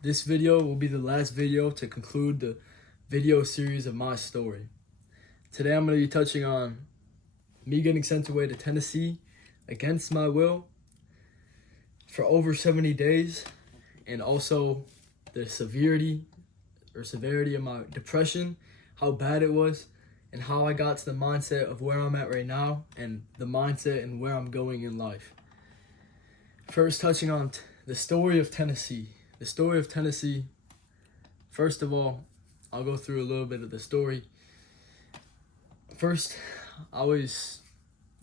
This video will be the last video to conclude the video series of my story. Today I'm going to be touching on me getting sent away to Tennessee against my will for over 70 days, and also the severity of my depression, how bad it was, and how I got to the mindset of where I'm at right now and the mindset and where I'm going in life. First, touching on the story of Tennessee. The story of Tennessee, first of all, I'll go through a little bit of the story. First, it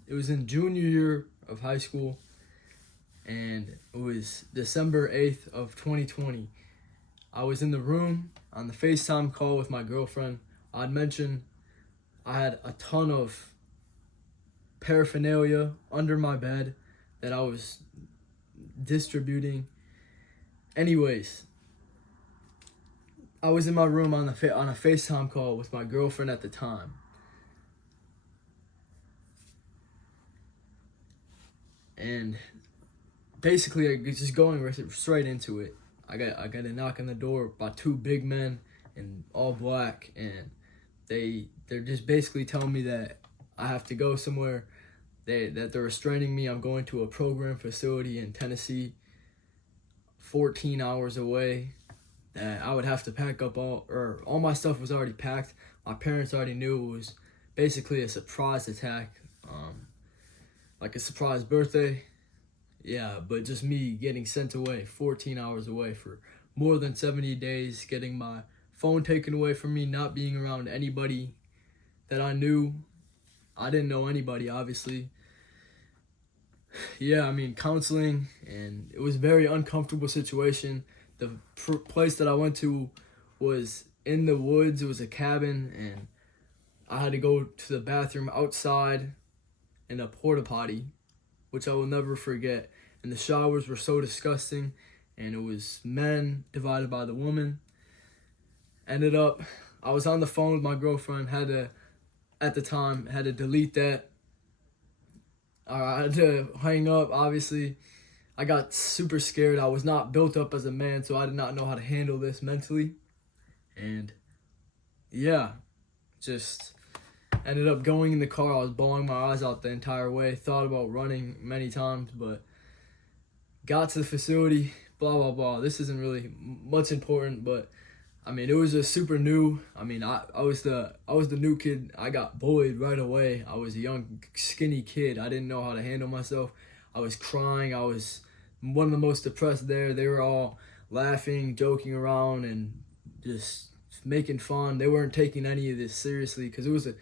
was in junior year of high school, and it was December 8th of 2020. I was in the room on the FaceTime call with my girlfriend. I'd mentioned I had a ton of paraphernalia under my bed that I was distributing. Anyways, I was in my room on a FaceTime call with my girlfriend at the time. And basically, just going straight into it, I got a knock on the door by two big men in all black, and they're just basically telling me that I have to go somewhere. That they're restraining me. I'm going to a program facility in Tennessee, 14 hours away. That I would have to pack up all my stuff was already packed. My parents already knew it was basically a surprise attack, like a surprise birthday. Yeah, but just me getting sent away, 14 hours away for more than 70 days, getting my phone taken away from me, not being around anybody that I knew. I didn't know anybody, obviously. Yeah, counseling, and it was a very uncomfortable situation. The place that I went to was in the woods. It was a cabin, and I had to go to the bathroom outside in a porta potty, which I will never forget. And the showers were so disgusting, and it was men divided by the woman. Ended up, I was on the phone with my girlfriend, at the time, had to delete that. I had to hang up, obviously. I got super scared. I was not built up as a man, so I did not know how to handle this mentally. And yeah, just ended up going in the car. I was bawling my eyes out the entire way. Thought about running many times, but got to the facility, blah, blah, blah. This isn't really much important, but it was just super new. I was the new kid. I got bullied right away. I was a young, skinny kid. I didn't know how to handle myself. I was crying. I was one of the most depressed there. They were all laughing, joking around, and just making fun. They weren't taking any of this seriously, because it was a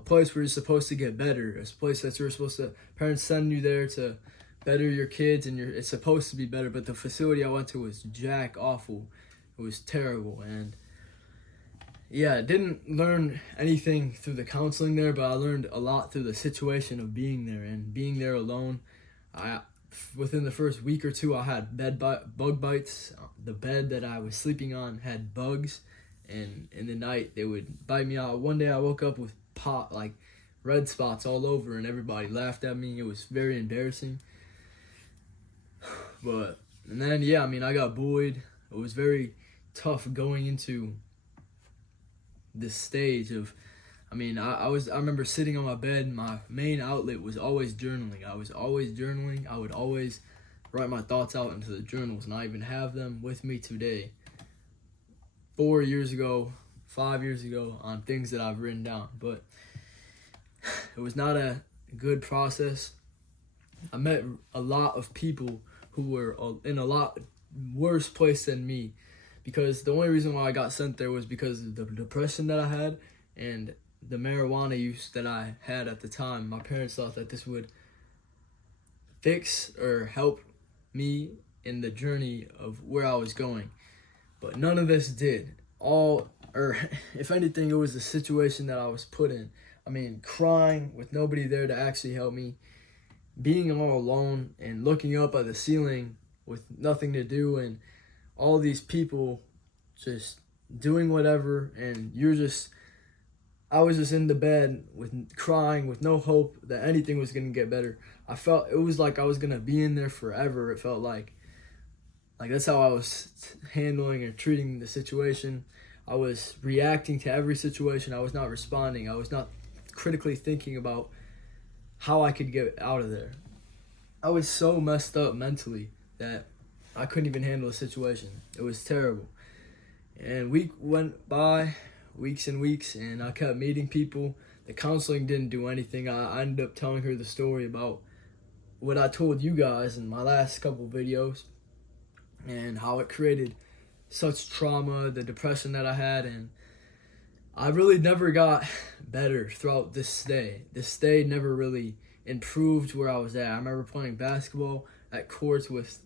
place where you're supposed to get better. It's a place that you're supposed to, parents send you there to better your kids, and it's supposed to be better. But the facility I went to was jack awful. It was terrible. And yeah, I didn't learn anything through the counseling there, but I learned a lot through the situation of being there and being there alone. Within the first week or two, I had bug bites. The bed that I was sleeping on had bugs, and in the night they would bite me out. One day I woke up with red spots all over, and everybody laughed at me. It was very embarrassing. And then I got bullied. It was very tough going into this stage of, I remember sitting on my bed. My main outlet was always journaling. I was always journaling. I would always write my thoughts out into the journals, and I even have them with me today, 4 years ago, 5 years ago, on things that I've written down. But it was not a good process. I met a lot of people who were in a lot worse place than me, because the only reason why I got sent there was because of the depression that I had and the marijuana use that I had at the time. My parents thought that this would fix or help me in the journey of where I was going, but none of this did. If anything, it was the situation that I was put in. Crying with nobody there to actually help me, being all alone and looking up at the ceiling with nothing to do, and all these people just doing whatever, and I was just in the bed crying with no hope that anything was going to get better. It was like I was going to be in there forever. It felt like Like, that's how I was handling or treating the situation. I was reacting to every situation. I was not responding. I was not critically thinking about how I could get out of there. I was so messed up mentally that I couldn't even handle the situation. It was terrible. And week went by, weeks and weeks, and I kept meeting people. The counseling didn't do anything. I ended up telling her the story about what I told you guys in my last couple videos and how it created such trauma, the depression that I had, and I really never got better throughout this stay. This stay never really improved where I was at. I remember playing basketball at courts with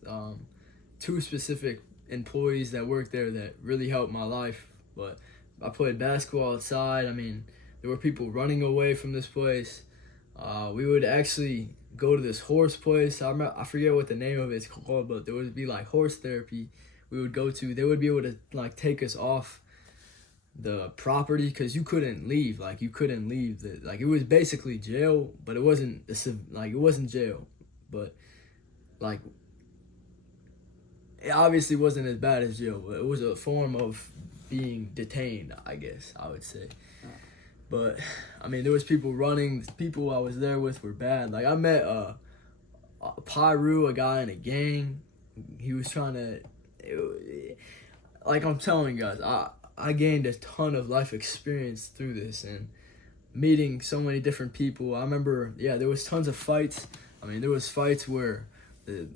two specific employees that worked there that really helped my life. But I played basketball outside. I mean, there were people running away from this place. We would actually go to this horse place. I forget what the name of it's called, but there would be like horse therapy we would go to. They would be able to like take us off the property because you couldn't leave. Like, you couldn't leave. Like, it was basically jail, but it wasn't it wasn't jail. But like, it obviously wasn't as bad as jail, but it was a form of being detained, I guess I would say. But I mean, there was people running. The people I was there with were bad. Like, I met Pyru, a guy in a gang. He was trying to, like I'm telling you guys, I gained a ton of life experience through this and meeting so many different people. I remember, there was tons of fights. I mean, there was fights where,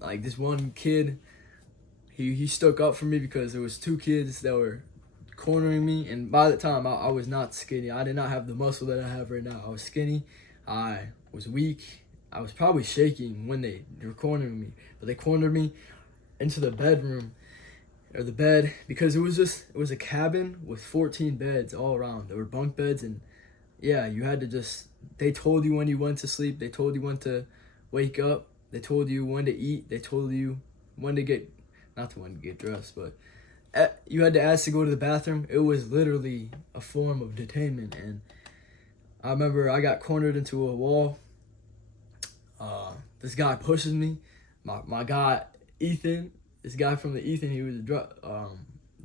like, this one kid, he stuck up for me because there was two kids that were cornering me, and by the time I was not skinny. I did not have the muscle that I have right now. I was skinny. I was weak. I was probably shaking when they were cornering me, but they cornered me into the bedroom or the bed because it was a cabin with 14 beds all around. There were bunk beds, and you had to they told you when you went to sleep. They told you when to wake up. They told you when to eat. They told you when to get, not when to get dressed, but you had to ask to go to the bathroom. It was literally a form of detainment. And I remember I got cornered into a wall. This guy pushes me. My guy, Ethan, this guy from the Ethan, he was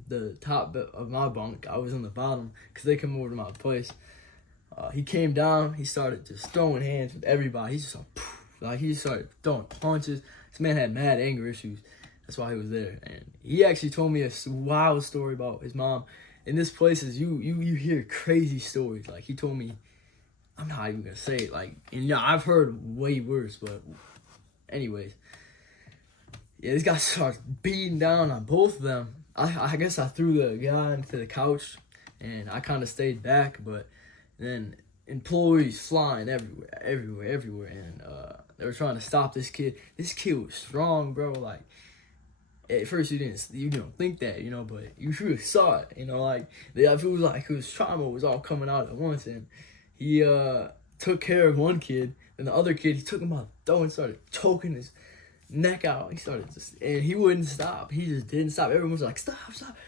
the top of my bunk. I was on the bottom because they come over to my place. He came down. He started just throwing hands with everybody. He just started throwing punches. This man had mad anger issues. That's why he was there. And he actually told me a wild story about his mom. In this place, you hear crazy stories. Like, he told me, I'm not even gonna say it. Like, and I've heard way worse. But anyways, this guy starts beating down on both of them. I guess I threw the guy into the couch, and I kind of stayed back. But then employees flying everywhere, and they were trying to stop this kid. This kid was strong, bro. Like, at first you don't think that, but you really saw it, like, I feel like his trauma was all coming out at once. And he took care of one kid, and the other kid, he took him out the door and started choking his neck out. He started and he wouldn't stop. He just didn't stop. Everyone was like, stop.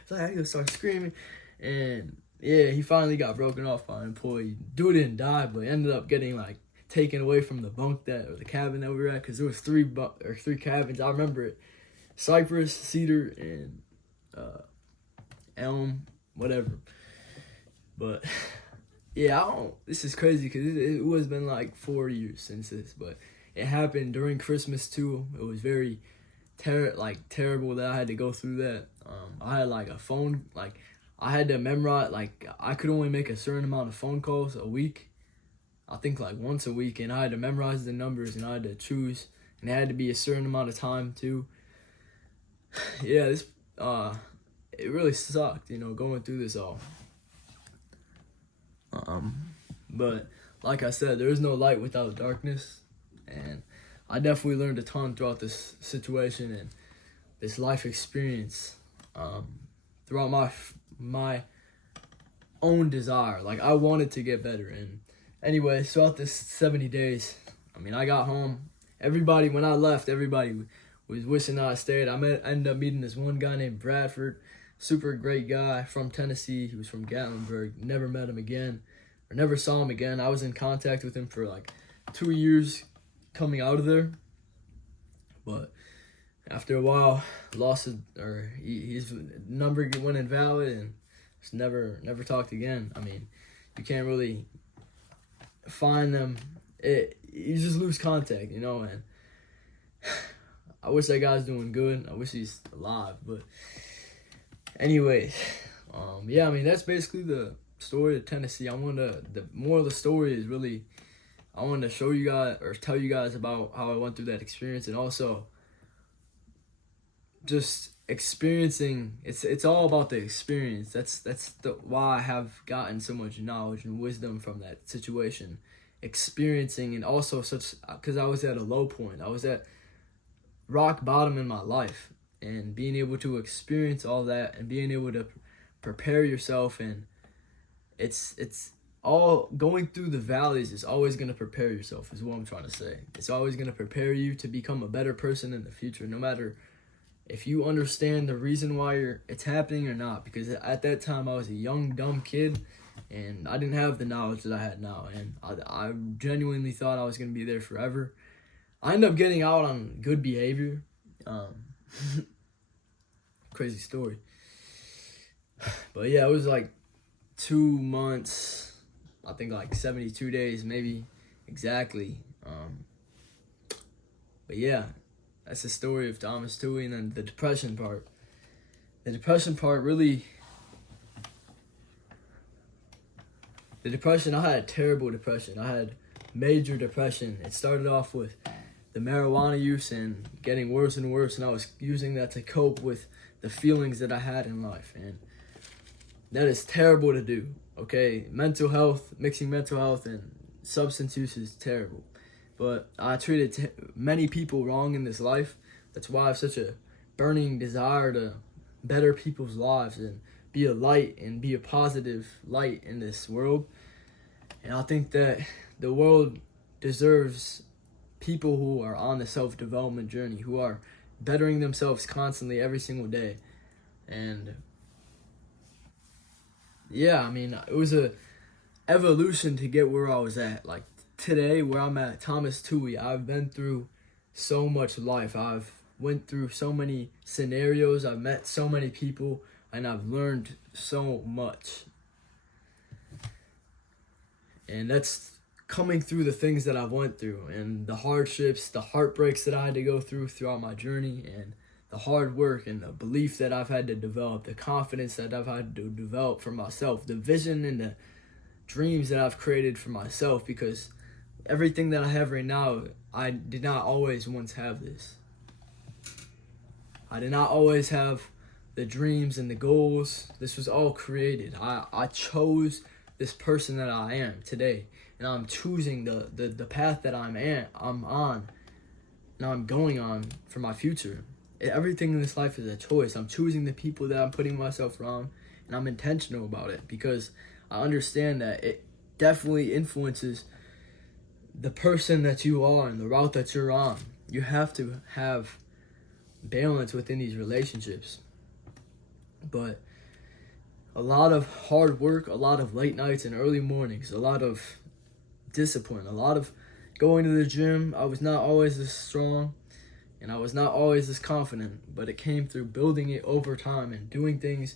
So I started screaming, and he finally got broken off by an employee. Dude didn't die, but ended up getting like taken away from the the cabin that we were at, because there was three cabins. I remember it. Cypress, cedar, and elm, whatever. But this is crazy because it was been like 4 years since this, but it happened during Christmas too. It was very terrible that I had to go through that. I had like a phone, like I had to memorize, like I could only make a certain amount of phone calls a week. I think like once a week, and I had to memorize the numbers, and I had to choose, and it had to be a certain amount of time too. This it really sucked, going through this all. But like I said, there is no light without darkness, and I definitely learned a ton throughout this situation and this life experience. Throughout my own desire, like I wanted to get better. And anyway, throughout this 70 days, I got home. When I left, everybody was wishing I stayed. I ended up meeting this one guy named Bradford, super great guy from Tennessee. He was from Gatlinburg. Never met him again, or never saw him again. I was in contact with him for like 2 years coming out of there. But After a while, lost his, or his number went invalid, and just never talked again. I mean, you can't really find them. You just lose contact, you know. And I wish that guy's doing good. I wish he's alive. But anyways, yeah, I mean, that's basically the story of Tennessee. The more of the story is really, I wanted to show you guys or tell you guys about how I went through that experience, and also just experiencing. It's all about the experience. That's why I have gotten so much knowledge and wisdom from that situation, experiencing, and also because I was at a low point. I was at rock bottom in my life, and being able to experience all that and being able to prepare yourself, and it's all going through the valleys is always going to prepare yourself, is what I'm trying to say. It's always going to prepare you to become a better person in the future, no matter if you understand the reason why it's happening or not. Because at that time I was a young dumb kid, and I didn't have the knowledge that I had now, and I genuinely thought I was going to be there forever. I ended up getting out on good behavior. Crazy story. But yeah, it was like 2 months, I think like 72 days, maybe exactly. But yeah, that's the story of Thomas Toohey. And then the depression part. The depression, I had terrible depression. I had major depression. It started off with the marijuana use and getting worse and worse, and I was using that to cope with the feelings that I had in life, and that is terrible to do, okay? Mixing mental health and substance use is terrible, but I treated many people wrong in this life. That's why I have such a burning desire to better people's lives and be a light and be a positive light in this world. And I think that the world deserves people who are on the self-development journey, who are bettering themselves constantly every single day. And yeah, I mean, it was a evolution to get where I was at. Like today, where I'm at, Thomas Toohey, I've been through so much life. I've went through so many scenarios. I've met so many people, and I've learned so much. And that's coming through the things that I've went through, and the hardships, the heartbreaks that I had to go throughout my journey, and the hard work and the belief that I've had to develop, the confidence that I've had to develop for myself, the vision and the dreams that I've created for myself, because everything that I have right now, I did not always once have this. I did not always have the dreams and the goals. This was all created. I chose this person that I am today, and I'm choosing the path that I'm on, and I'm going on for my future. Everything in this life is a choice. I'm choosing the people that I'm putting myself around, and I'm intentional about it, because I understand that it definitely influences the person that you are and the route that you're on. You have to have balance within these relationships. But a lot of hard work, a lot of late nights and early mornings, a lot of discipline, a lot of going to the gym. I was not always this strong, and I was not always this confident, but it came through building it over time and doing things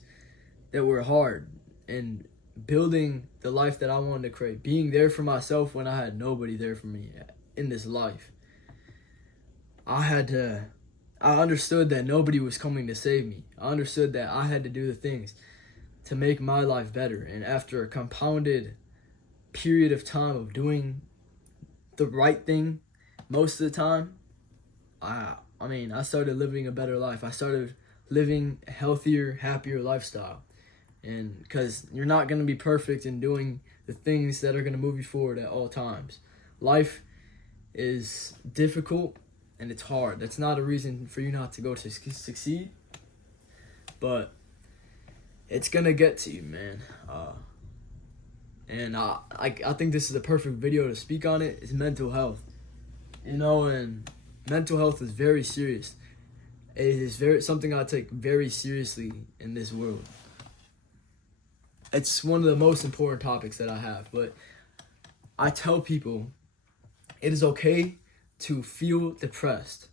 that were hard and building the life that I wanted to create, being there for myself when I had nobody there for me in this life. I understood that nobody was coming to save me. I understood that I had to do the things to make my life better. And after a compounded period of time of doing the right thing most of the time, I started living a better life. I started living a healthier, happier lifestyle. And because you're not going to be perfect in doing the things that are going to move you forward at all times. Life is difficult and it's hard. That's not a reason for you not to go to succeed, but it's going to get to you, man. And I think this is a perfect video to speak on it. It's mental health. And mental health is very serious. It is something I take very seriously in this world. It's one of the most important topics that I have, but I tell people it is okay to feel depressed,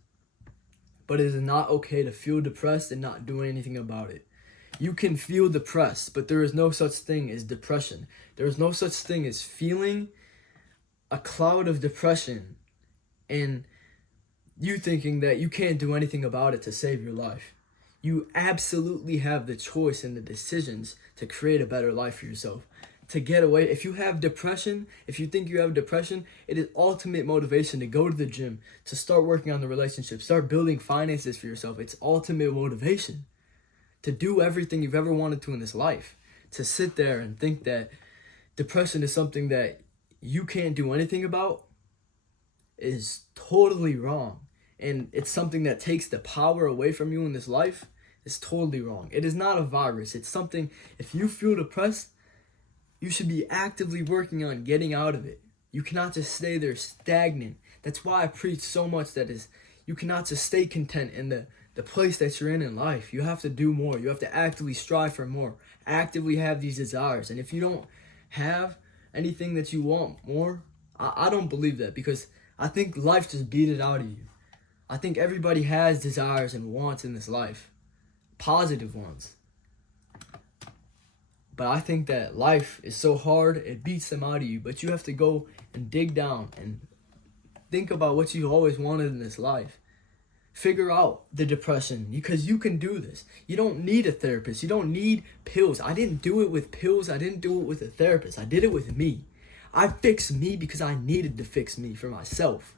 but it is not okay to feel depressed and not do anything about it. You can feel depressed, but there is no such thing as depression. There is no such thing as feeling a cloud of depression and you thinking that you can't do anything about it to save your life. You absolutely have the choice and the decisions to create a better life for yourself. To get away, if you have depression, if you think you have depression, it is ultimate motivation to go to the gym, to start working on the relationship, start building finances for yourself. It's ultimate motivation to do everything you've ever wanted to in this life. To sit there and think that depression is something that you can't do anything about is totally wrong. And it's something that takes the power away from you in this life. It's totally wrong. It is not a virus. It's something, if you feel depressed, you should be actively working on getting out of it. You cannot just stay there stagnant. That's why I preach so much that is, you cannot just stay content in the place that you're in life. You have to do more. You have to actively strive for more. Actively have these desires. And if you don't have anything that you want more, I don't believe that, because I think life just beat it out of you. I think everybody has desires and wants in this life. Positive ones. But I think that life is so hard, it beats them out of you. But you have to go and dig down and think about what you always wanted in this life. Figure out the depression, because you can do this. You don't need a therapist. You don't need pills. I didn't do it with pills. I didn't do it with a therapist. I did it with me. I fixed me because I needed to fix me for myself.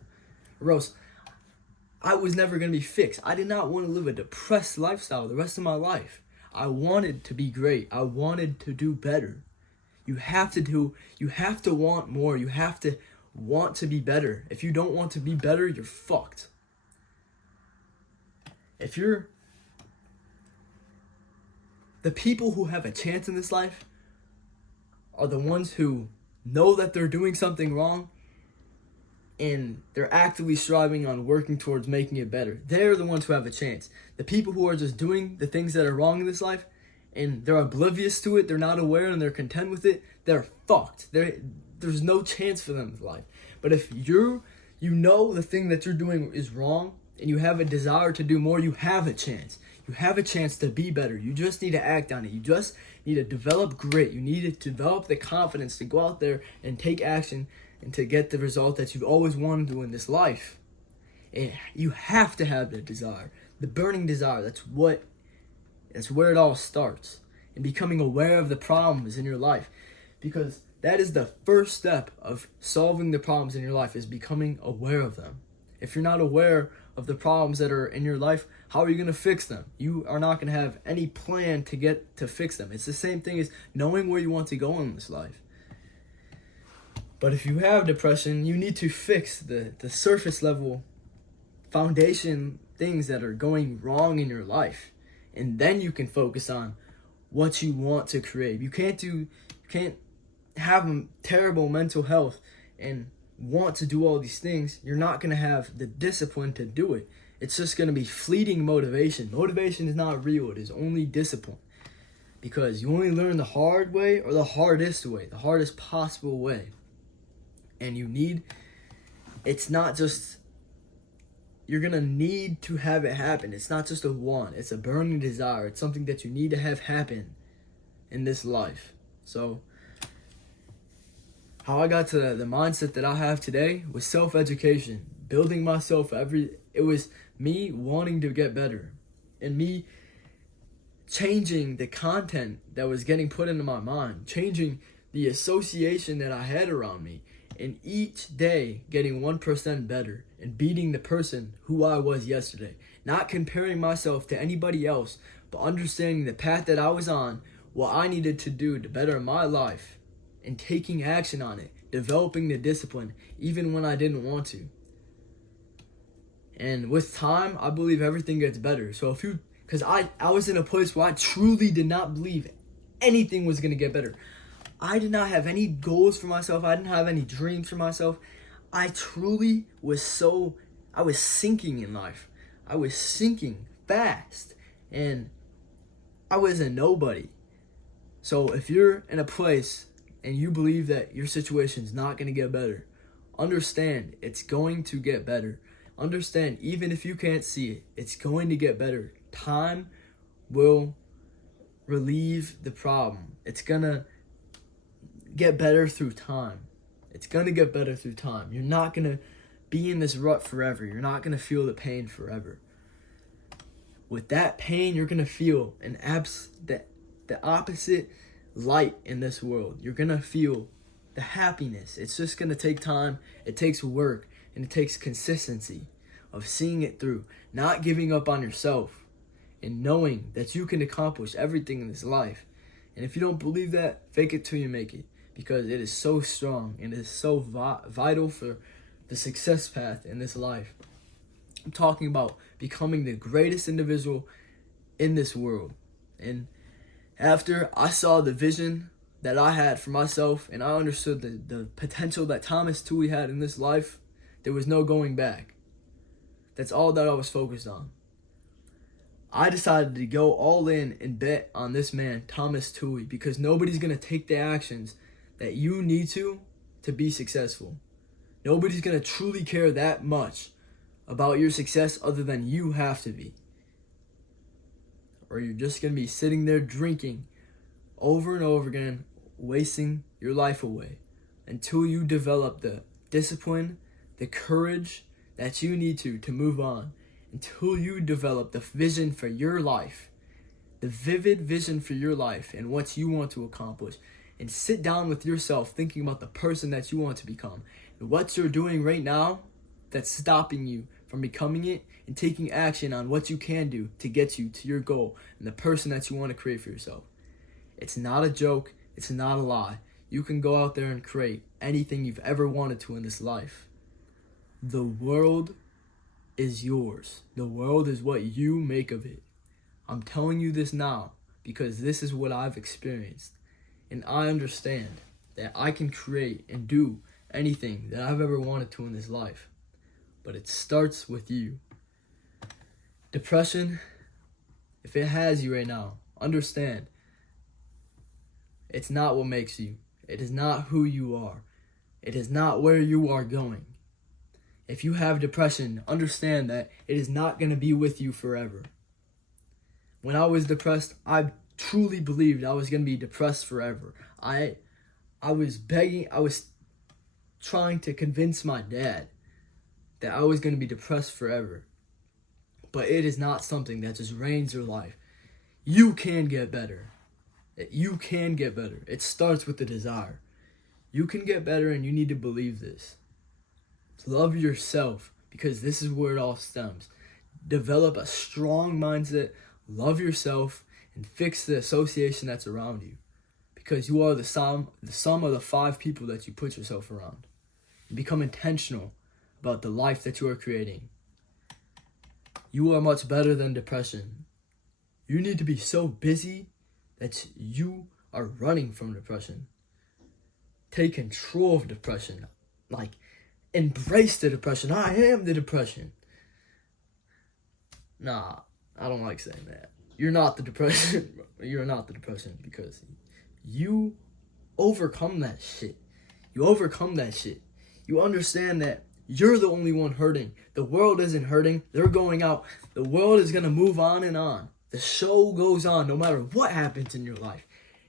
Or else I was never going to be fixed. I did not want to live a depressed lifestyle the rest of my life. I wanted to be great. I wanted to do better. You have to want more. You have to want to be better. If you don't want to be better, you're fucked. The people who have a chance in this life are the ones who know that they're doing something wrong and they're actively striving on working towards making it better. They're the ones who have a chance. The people who are just doing the things that are wrong in this life and they're oblivious to it, they're not aware and they're content with it, they're fucked. There's no chance for them in life. But if you know the thing that you're doing is wrong and you have a desire to do more, you have a chance. You have a chance to be better. You just need to act on it. You just need to develop grit. You need to develop the confidence to go out there and take action and to get the result that you've always wanted to in this life. And you have to have the desire, the burning desire. That's where it all starts. And becoming aware of the problems in your life, because that is the first step of solving the problems in your life, is becoming aware of them. If you're not aware of the problems that are in your life, how are you going to fix them? You are not going to have any plan to fix them. It's the same thing as knowing where you want to go in this life. But if you have depression, you need to fix the surface level foundation things that are going wrong in your life. And then you can focus on what you want to create. You can't have terrible mental health and want to do all these things. You're not going to have the discipline to do it. It's just going to be fleeting motivation. Motivation is not real. It is only discipline. Because you only learn the hard way or the hardest way, the hardest possible way. And it's not just, you're going to need to have it happen. It's not just a want. It's a burning desire. It's something that you need to have happen in this life. So how I got to the mindset that I have today was self-education, building myself it was me wanting to get better and me changing the content that was getting put into my mind, changing the association that I had around me, and each day getting 1% better and beating the person who I was yesterday. Not comparing myself to anybody else, but understanding the path that I was on, what I needed to do to better my life, and taking action on it, developing the discipline, even when I didn't want to. And with time, I believe everything gets better. So because I was in a place where I truly did not believe anything was going to get better. I did not have any goals for myself. I didn't have any dreams for myself. I truly I was sinking in life. I was sinking fast. And I was a nobody. So if you're in a place and you believe that your situation is not going to get better, understand it's going to get better. Understand, even if you can't see it, it's going to get better. Time will relieve the problem. It's gonna get better through time. It's gonna get better through time. You're not gonna be in this rut forever. You're not gonna feel the pain forever. With that pain, you're gonna feel the opposite light in this world. You're gonna feel the happiness. It's just gonna take time. It takes work, and it takes consistency of seeing it through, not giving up on yourself, and knowing that you can accomplish everything in this life. And if you don't believe that, fake it till you make it, because it is so strong and it is so vital for the success path in this life. I'm talking about becoming the greatest individual in this world. And after I saw the vision that I had for myself, and I understood the potential that Thomas Tuohy had in this life, there was no going back. That's all that I was focused on. I decided to go all in and bet on this man, Thomas Tuohy, because nobody's going to take the actions that you need to be successful. Nobody's going to truly care that much about your success other than you have to be. Or you're just going to be sitting there drinking over and over again, wasting your life away until you develop the discipline, the courage that you need to move on, until you develop the vision for your life, the vivid vision for your life and what you want to accomplish, and sit down with yourself thinking about the person that you want to become and what you're doing right now that's stopping you from becoming it, and taking action on what you can do to get you to your goal and the person that you want to create for yourself. It's not a joke. It's not a lie. You can go out there and create anything you've ever wanted to in this life. The world is yours. The world is what you make of it. I'm telling you this now because this is what I've experienced. And I understand that I can create and do anything that I've ever wanted to in this life. But it starts with you. Depression, if it has you right now, understand it's not what makes you. It is not who you are. It is not where you are going. If you have depression, understand that it is not going to be with you forever. When I was depressed, I truly believed I was going to be depressed forever. I was trying to convince my dad that I was going to be depressed forever. But it is not something that just reigns your life. You can get better. You can get better. It starts with the desire. You can get better, and you need to believe this. Love yourself, because this is where it all stems. Develop a strong mindset, love yourself, and fix the association that's around you. Because you are the sum of the 5 people that you put yourself around. And become intentional about the life that you are creating. You are much better than depression. You need to be so busy that you are running from depression. Take control of depression. Like, embrace the depression. I am the depression. Nah, I don't like saying that. You're not the depression. You're not the depression, because you overcome that shit. You overcome that shit. You understand that you're the only one hurting. The world isn't hurting. They're going out. The world is going to move on and on. The show goes on no matter what happens in your life.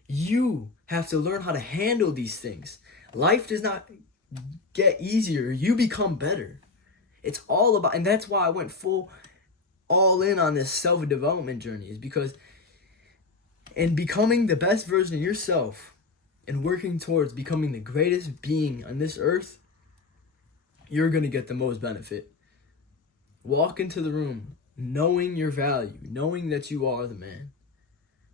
You have to learn how to handle these things. Life does not get easier. You become better. It's all about, and that's why I went all in on this self-development journey, is because in becoming the best version of yourself and working towards becoming the greatest being on this earth, you're going to get the most benefit. Walk into the room knowing your value, knowing that you are the man,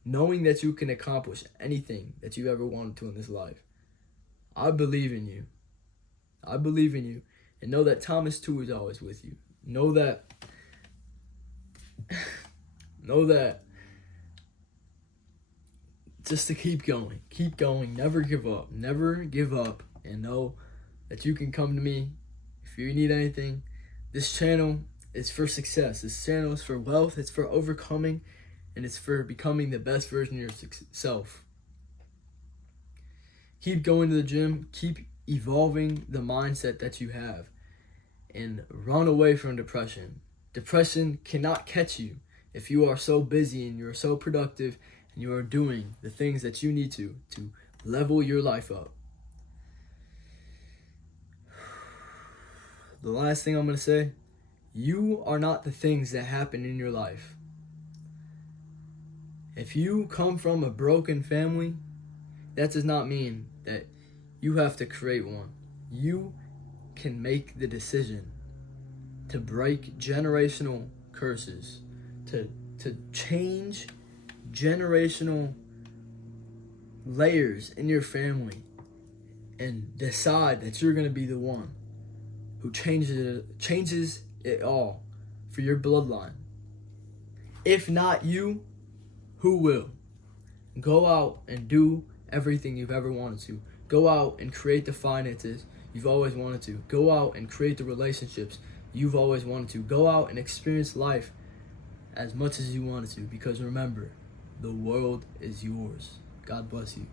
knowing that you can accomplish anything that you ever wanted to in this life. I believe in you. I believe in you. And know that Thomas Tuohy is always with you. Know that just to keep going, never give up, and know that you can come to me if you need anything. This channel is for success. This channel is for wealth. It's for overcoming, and it's for becoming the best version of yourself. Keep going to the gym. Keep evolving the mindset that you have. and run away from depression. Depression cannot catch you if you are so busy and you're so productive and you are doing the things that you need to level your life up. The last thing I'm going to say, you are not the things that happen in your life. If you come from a broken family, that does not mean that you have to create one. You can make the decision to break generational curses, to change generational layers in your family, and decide that you're going to be the one who changes it all for your bloodline. If not you, who will? Go out and do everything you've ever wanted to. Go out and create the finances you've always wanted to. Go out and create the relationships you've always wanted to. Go out and experience life as much as you wanted to, because remember, the world is yours. God bless you.